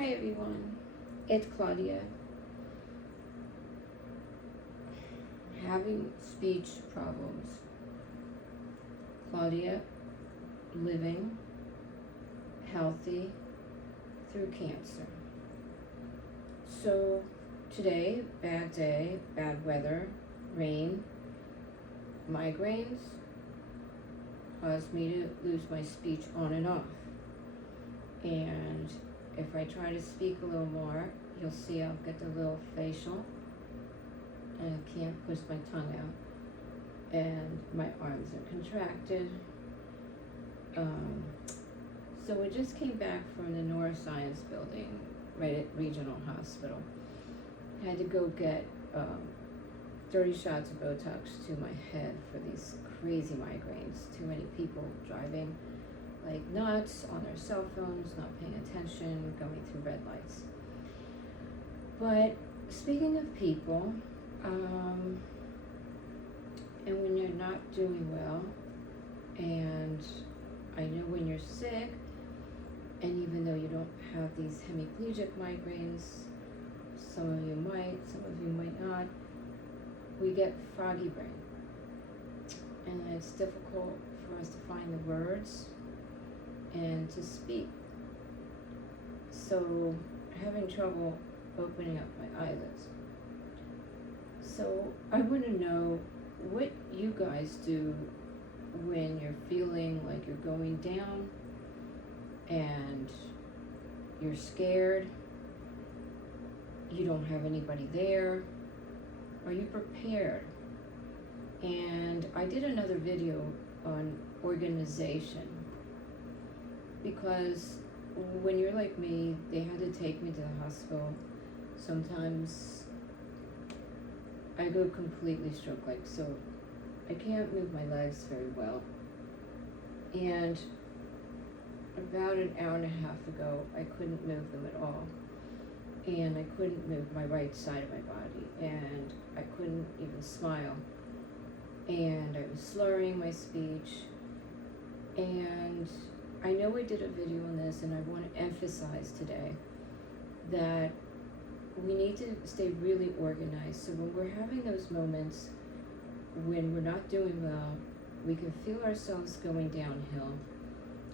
Hi everyone, it's Claudia. Having speech problems. Claudia living healthy through cancer. So today, bad day, bad weather, rain, migraines caused me to lose my speech on and off. And if I try to speak a little more, you'll see I'll get the little facial. And I can't push my tongue out, and my arms are contracted. So we just came back from the neuroscience building right at Regional Hospital. Had to go get 30 shots of Botox to my head for these crazy migraines. Too many people driving like nuts on their cell phones, not paying attention, going through red lights. But speaking of people, and when you're not doing well, and I know when you're sick, and even though you don't have these hemiplegic migraines, some of you might, some of you might not, we get foggy brain. And it's difficult for us to find the words and to speak. So having trouble opening up my eyelids. So I want to know what you guys do when you're feeling like you're going down and you're scared, you don't have anybody there. Are you prepared? And I did another video on organization, because when you're like me, they had to take me to the hospital. Sometimes I go completely stroke-like, so I can't move my legs very well. And about an hour and a half ago, I couldn't move them at all. And I couldn't move my right side of my body, and I couldn't even smile. And I was slurring my speech. And I know I did a video on this, and I want to emphasize today that we need to stay really organized. So when we're having those moments when we're not doing well, we can feel ourselves going downhill.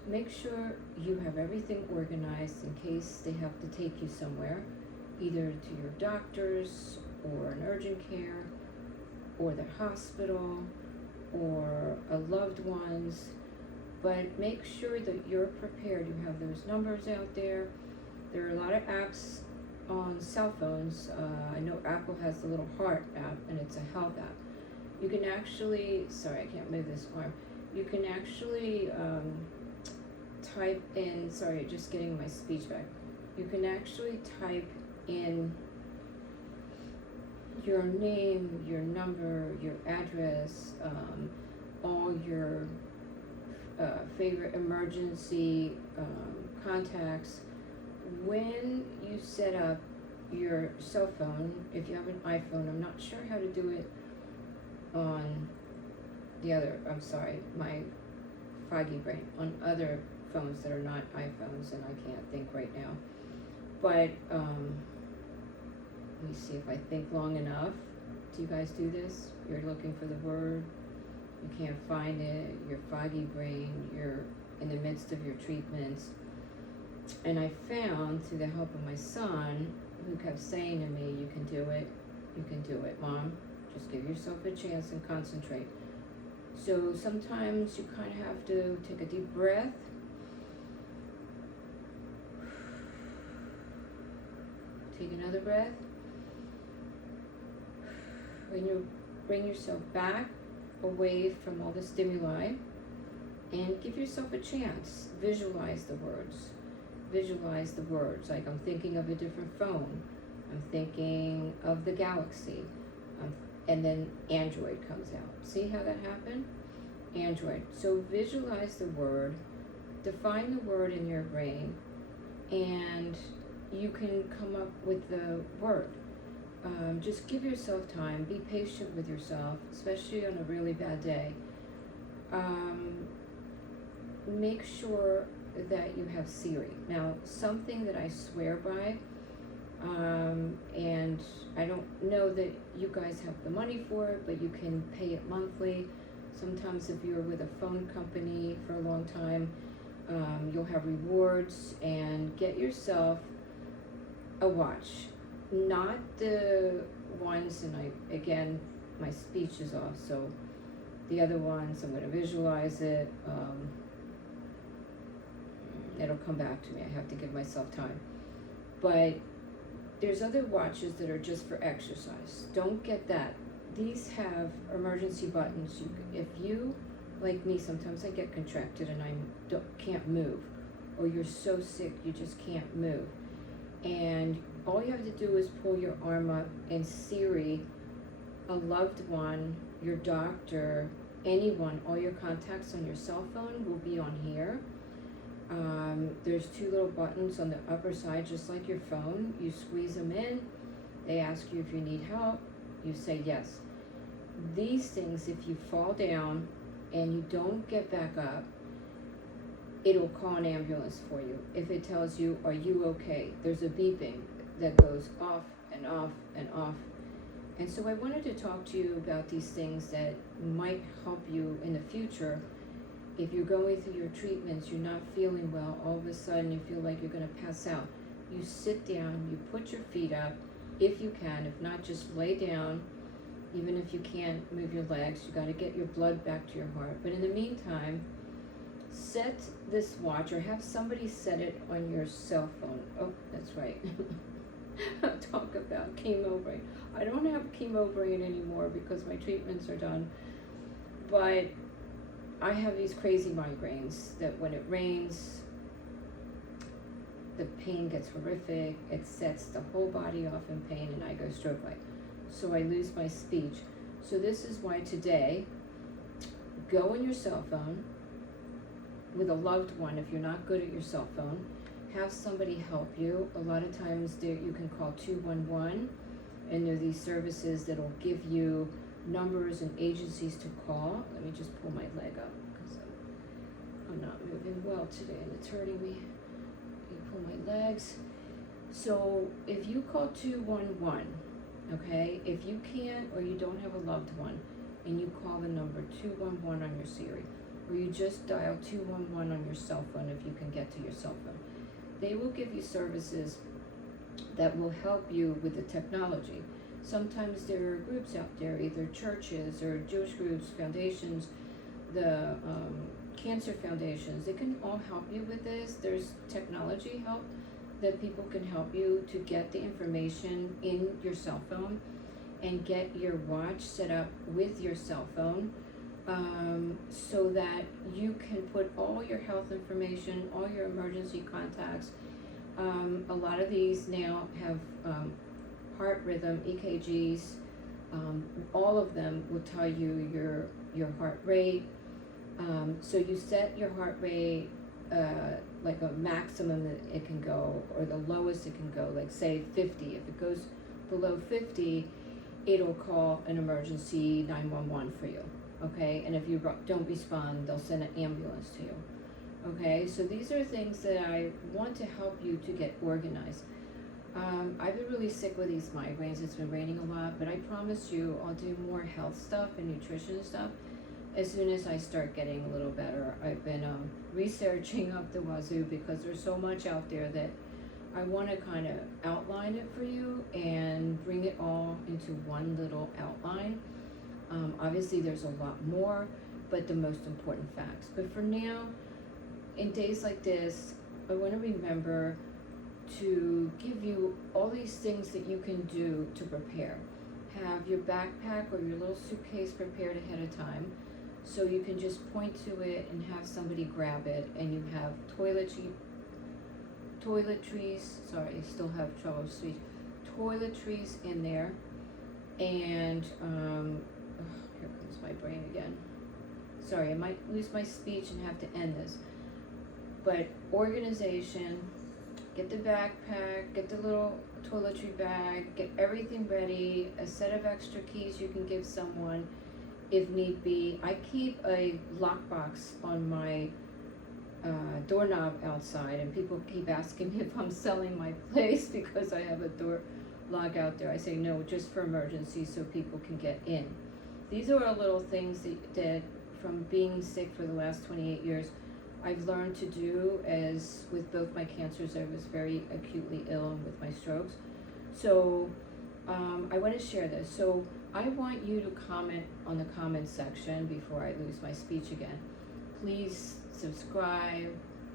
Make sure you have everything organized in case they have to take you somewhere, either to your doctors or an urgent care or the hospital or a loved one's. But make sure that you're prepared. You have those numbers out there. There are a lot of apps on cell phones. I know Apple has the little heart app, and it's a health app. You can actually, sorry, I can't move this arm. You can actually type in, sorry, just getting my speech back. You can actually type in your name, your number, your address, all your favorite emergency contacts. When you set up your cell phone, if you have an iPhone, I'm not sure how to do it on the other, I'm sorry, my foggy brain, on other phones that are not iPhones, and I can't think right now. But let me see if I think long enough. Do you guys do this? You're looking for the word, you can't find it, you're foggy brain, you're in the midst of your treatments. And I found, through the help of my son, who kept saying to me, you can do it, Mom. Just give yourself a chance and concentrate. So sometimes you kind of have to take a deep breath. Take another breath. When you bring yourself back away from all the stimuli, and give yourself a chance. Visualize the words. Visualize the words. Like, I'm thinking of a different phone. I'm thinking of the Galaxy. And then Android comes out. See how that happened? Android. So visualize the word. Define the word in your brain. And you can come up with the word. Just give yourself time. Be patient with yourself, especially on a really bad day. Make sure that you have Siri. Now, something that I swear by, and I don't know that you guys have the money for it, but you can pay it monthly. Sometimes if you're with a phone company for a long time, you'll have rewards, and get yourself a watch. Not the ones, and again, my speech is off, so the other ones, I'm gonna visualize it. It'll come back to me. I have to give myself time. But there's other watches that are just for exercise. Don't get that. These have emergency buttons. If you, like me, sometimes I get contracted and I can't move, or you're so sick you just can't move. And all you have to do is pull your arm up, and Siri, a loved one, your doctor, anyone, all your contacts on your cell phone will be on here. There's two little buttons on the upper side, just like your phone. You squeeze them in. They ask you if you need help. You say yes. These things, if you fall down and you don't get back up, it'll call an ambulance for you. If it tells you, are you okay? There's a beeping that goes off and off and off. And so I wanted to talk to you about these things that might help you in the future. If you're going through your treatments, you're not feeling well, all of a sudden you feel like you're gonna pass out. You sit down, you put your feet up, if you can. If not, just lay down. Even if you can't move your legs, you gotta get your blood back to your heart. But in the meantime, set this watch, or have somebody set it on your cell phone. Oh, that's right. Talk about chemo brain. I don't have chemo brain anymore because my treatments are done. But I have these crazy migraines that when it rains, the pain gets horrific. It sets the whole body off in pain, and I go stroke-like. So I lose my speech. So this is why today, go on your cell phone with a loved one. If you're not good at your cell phone, have somebody help you. A lot of times there you can call 211, and there are these services that will give you numbers and agencies to call. Let me just pull my leg up because I'm not moving well today and it's hurting me. Let me pull my legs. So if you call 211, okay, if you can't or you don't have a loved one, and you call the number 211 on your Siri, or you just dial 211 on your cell phone if you can get to your cell phone, they will give you services that will help you with the technology. Sometimes there are groups out there, either churches or Jewish groups, foundations, the cancer foundations. They can all help you with this. There's technology help that people can help you to get the information in your cell phone and get your watch set up with your cell phone, so that you can put all your health information, all your emergency contacts. A lot of these now have heart rhythm, EKGs, all of them will tell you your heart rate. So you set your heart rate like a maximum that it can go, or the lowest it can go, like say 50. If it goes below 50, it'll call an emergency 911 for you, okay? And if you don't respond, they'll send an ambulance to you, okay? So these are things that I want to help you to get organized. I've been really sick with these migraines. It's been raining a lot, but I promise you I'll do more health stuff and nutrition stuff as soon as I start getting a little better. I've been researching up the wazoo because there's so much out there that I want to kind of outline it for you and bring it all into one little outline. Obviously there's a lot more, but the most important facts. But for now, in days like this, I want to remember to give you all these things that you can do to prepare. Have your backpack or your little suitcase prepared ahead of time, so you can just point to it and have somebody grab it, and you have toiletries, sorry, I still have trouble with toiletries in there, and here comes my brain again. Sorry, I might lose my speech and have to end this. But organization, get the backpack, get the little toiletry bag, get everything ready, a set of extra keys you can give someone if need be. I keep a lockbox on my doorknob outside, and people keep asking me if I'm selling my place because I have a door lock out there. I say no, just for emergencies so people can get in. These are all little things that from being sick for the last 28 years, I've learned to do, as with both my cancers, I was very acutely ill, and with my strokes. So I want to share this. So I want you to comment on the comment section before I lose my speech again. Please subscribe,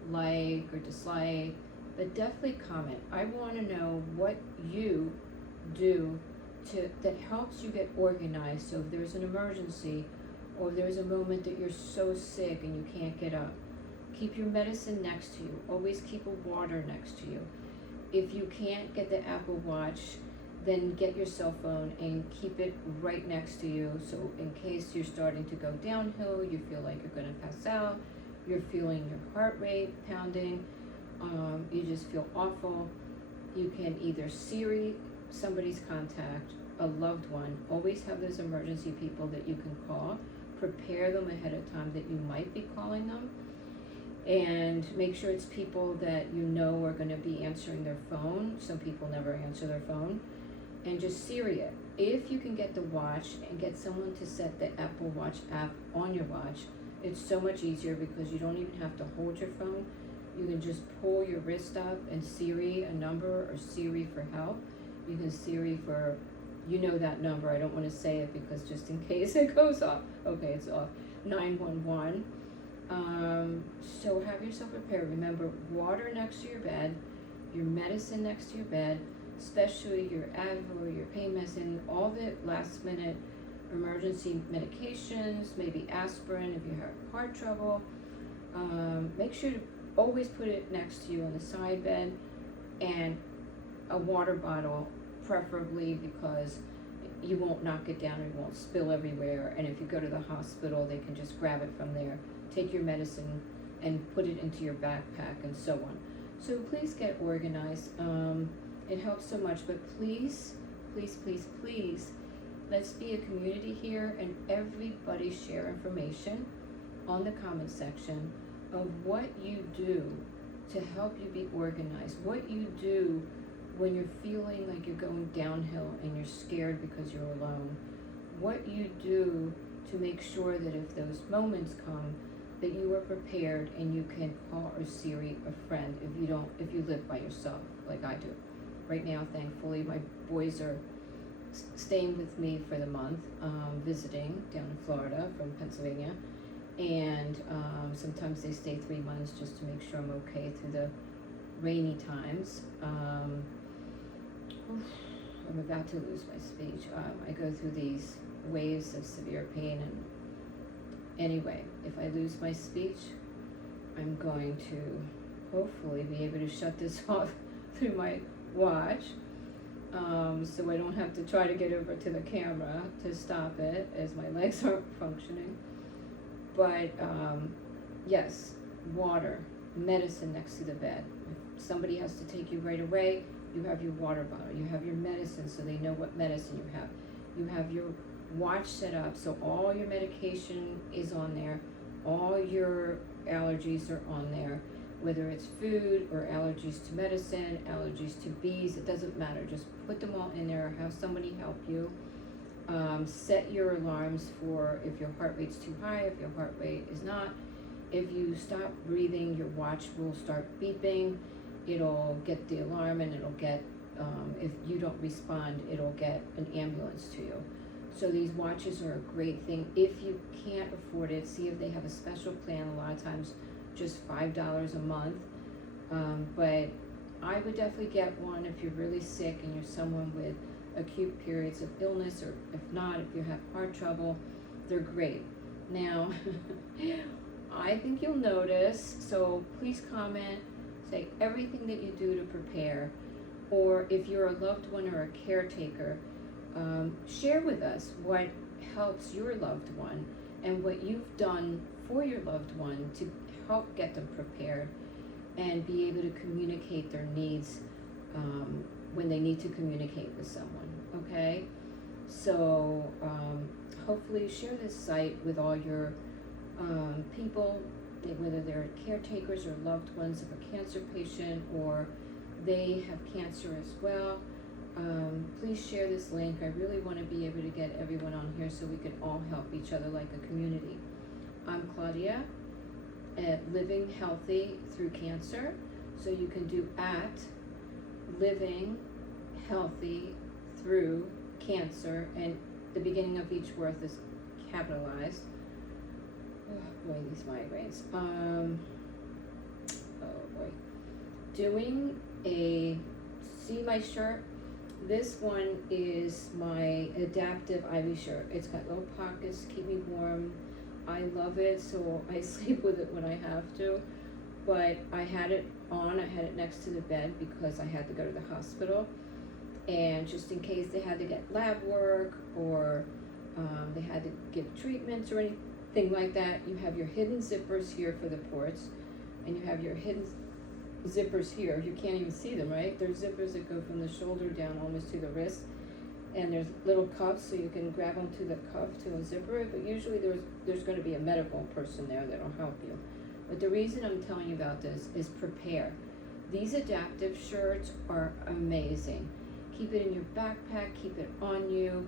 like or dislike, but definitely comment. I want to know what you do that helps you get organized. So if there's an emergency, or if there's a moment that you're so sick and you can't get up, keep your medicine next to you. Always keep a water next to you. If you can't get the Apple Watch, then get your cell phone and keep it right next to you. So in case you're starting to go downhill, you feel like you're gonna pass out, you're feeling your heart rate pounding, you just feel awful, you can either Siri somebody's contact, a loved one. Always have those emergency people that you can call. Prepare them ahead of time that you might be calling them, and make sure it's people that you know are going to be answering their phone. Some people never answer their phone. And just Siri it. If you can get the watch and get someone to set the Apple Watch app on your watch, it's so much easier because you don't even have to hold your phone. You can just pull your wrist up and Siri a number, or Siri for help. You can Siri for, you know that number, I don't want to say it because just in case it goes off. Okay, it's off. 911. So have yourself prepared. Remember, water next to your bed, your medicine next to your bed, especially your Advil, your pain medicine, all the last minute emergency medications, maybe aspirin if you have heart trouble. Make sure to always put it next to you on the side bed, and a water bottle, preferably, because you won't knock it down, it won't spill everywhere, and if you go to the hospital, they can just grab it from there, take your medicine and put it into your backpack, and so on. So please get organized. It helps so much, but please, please, please, please, let's be a community here, and everybody share information on the comment section of what you do to help you be organized, what you do when you're feeling like you're going downhill and you're scared because you're alone, what you do to make sure that if those moments come, that you are prepared and you can call or Siri a friend if you live by yourself like I do. Right now, thankfully, my boys are staying with me for the month, visiting down in Florida from Pennsylvania, and sometimes they stay 3 months just to make sure I'm okay through the rainy times. I'm about to lose my speech. I go through these waves of severe pain, and anyway, if I lose my speech, I'm going to hopefully be able to shut this off through my watch, so I don't have to try to get over to the camera to stop it as my legs aren't functioning. But yes, water, medicine next to the bed. If somebody has to take you right away, you have your water bottle, you have your medicine so they know what medicine you have. You have your watch set up so all your medication is on there, all your allergies are on there, whether it's food or allergies to medicine, allergies to bees, it doesn't matter. Just put them all in there, have somebody help you. Set your alarms for if your heart rate's too high, if your heart rate is not. If you stop breathing, your watch will start beeping. It'll get the alarm, and it'll get, if you don't respond, it'll get an ambulance to you. So these watches are a great thing. If you can't afford it, see if they have a special plan. A lot of times just $5 a month. But I would definitely get one if you're really sick and you're someone with acute periods of illness, or if not, if you have heart trouble, they're great. Now, I think you'll notice, so please comment, say everything that you do to prepare, or if you're a loved one or a caretaker, share with us what helps your loved one and what you've done for your loved one to help get them prepared and be able to communicate their needs when they need to communicate with someone, okay? So hopefully share this site with all your people whether they're caretakers or loved ones of a cancer patient, or they have cancer as well. Please share this link. I really want to be able to get everyone on here so we can all help each other like a community. I'm Claudia at Living Healthy Through Cancer. So you can do at Living Healthy Through Cancer, and the beginning of each word is capitalized. Oh boy, these migraines. Oh boy. Doing a, see my shirt? This one is my adaptive Ivy shirt. It's got little pockets, keep me warm. I love it, so I sleep with it when I have to. But I had it on, I had it next to the bed because I had to go to the hospital. And just in case they had to get lab work, or they had to give treatments or anything like that, you have your hidden zippers here for the ports, and you have your hidden zippers here. You can't even see them, right? There's zippers that go from the shoulder down almost to the wrist, and there's little cuffs so you can grab onto the cuff to unzipper it, but usually there's going to be a medical person there that'll help you. But the reason I'm telling you about this is prepare. These adaptive shirts are amazing. Keep it in your backpack, keep it on you,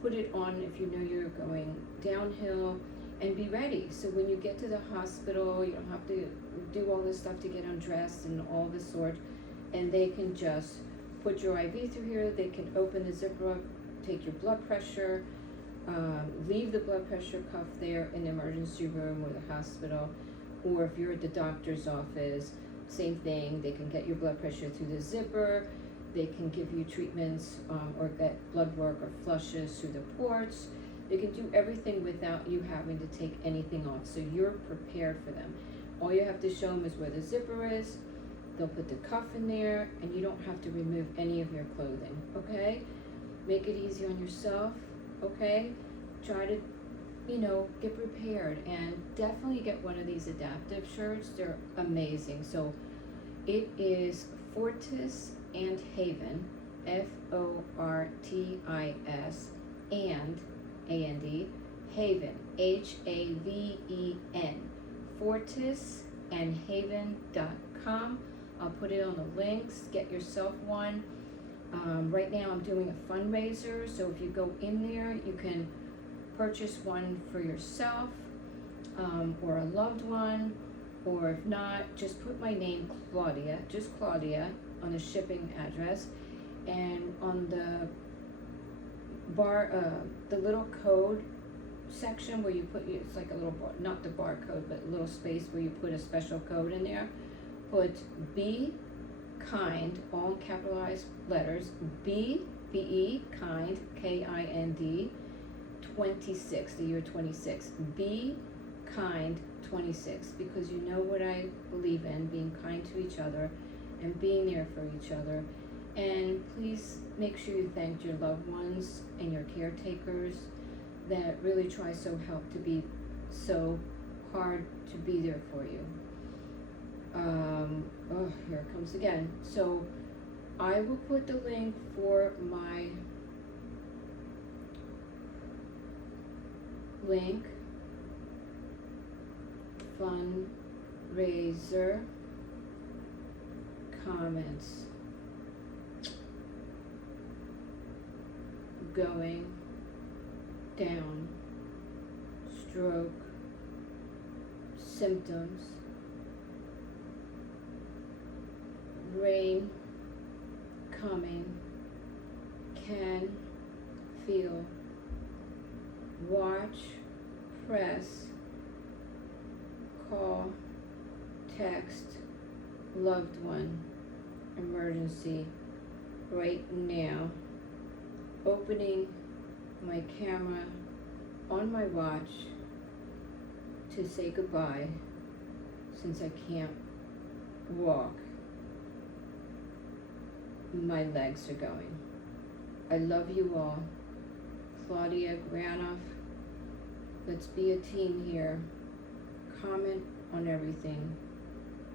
put it on if you know you're going downhill, and be ready. So when you get to the hospital, you don't have to do all this stuff to get undressed and all this sort, and they can just put your IV through here, they can open the zipper up, take your blood pressure, leave the blood pressure cuff there in the emergency room or the hospital, or if you're at the doctor's office, same thing, they can get your blood pressure through the zipper, they can give you treatments or get blood work or flushes through the ports. They can do everything without you having to take anything off, so you're prepared for them. All you have to show them is where the zipper is, they'll put the cuff in there, and you don't have to remove any of your clothing, okay? Make it easy on yourself, okay? Try to, get prepared, and definitely get one of these adaptive shirts. They're amazing. So it is Fortis and Haven, Fortis and A-N-D, Haven, Haven, fortisandhaven.com. I'll put it on the links. Get yourself one. Right now I'm doing a fundraiser, so if you go in there, you can purchase one for yourself or a loved one, or if not, just put my name, Claudia, just Claudia, on the shipping address, and on the the little code section where you put, it's like a little bar, not the barcode, but a little space where you put a special code in there. Put Be Kind, all capitalized letters, B-E, kind, K-I-N-D, 26, the year 26. Be Kind 26, because you know what I believe in, being kind to each other and being there for each other. And please make sure you thank your loved ones and your caretakers that really try so hard to be so hard to be there for you. Oh, here it comes again. So I will put the link for my link fundraiser comments going down, stroke symptoms, rain coming, can feel, watch, press, call, text, loved one, emergency, right now, opening my camera on my watch to say goodbye since I can't walk. My legs are going. I love you all. Claudia Granoff, let's be a team here. Comment on everything,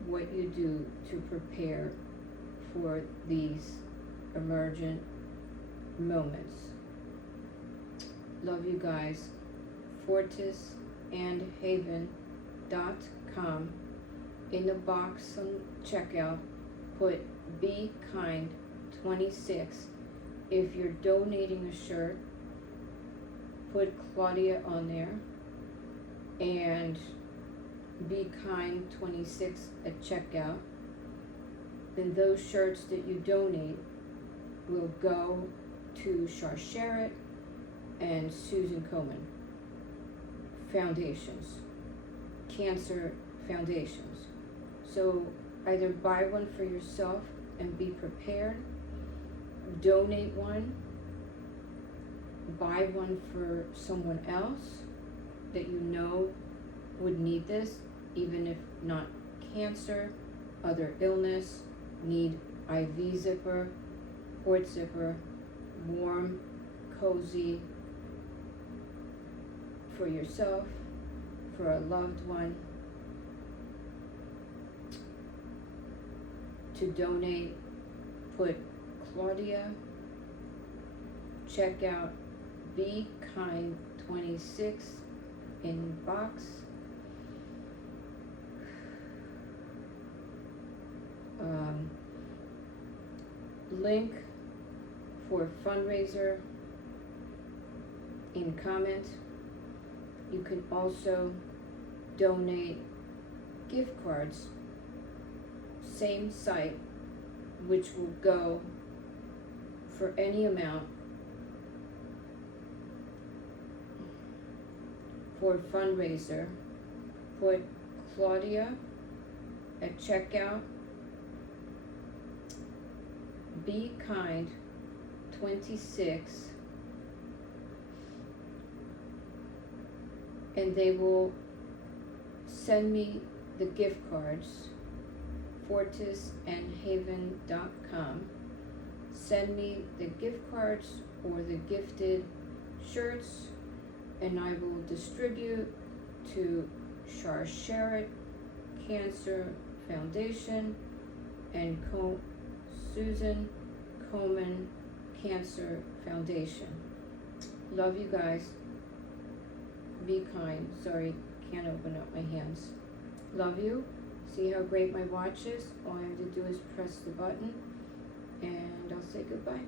what you do to prepare for these emergent moments. Love you guys. Fortis and Haven haven.com. In the box on checkout, put Be Kind 26. If you're donating a shirt, put Claudia on there, and Be Kind 26 at checkout. Then those shirts that you donate will go to Char Sherritt and Susan Komen foundations, cancer foundations. So either buy one for yourself and be prepared, donate one, buy one for someone else that you know would need this, even if not cancer, other illness, need IV zipper, port zipper, warm, cozy, for yourself, for a loved one. To donate, put Claudia, check out Be Kind 26 in box. Link for fundraiser in comment. You can also donate gift cards, same site, which will go for any amount for fundraiser. Put Claudia at checkout, Be Kind 26, and they will send me the gift cards, fortisandhaven.com. Send me the gift cards or the gifted shirts, and I will distribute to Char Sherritt Cancer Foundation and Susan Komen Cancer Foundation. Love you guys. Be kind. Sorry, can't open up my hands. Love you. See how great my watch is? All I have to do is press the button, and I'll say goodbye.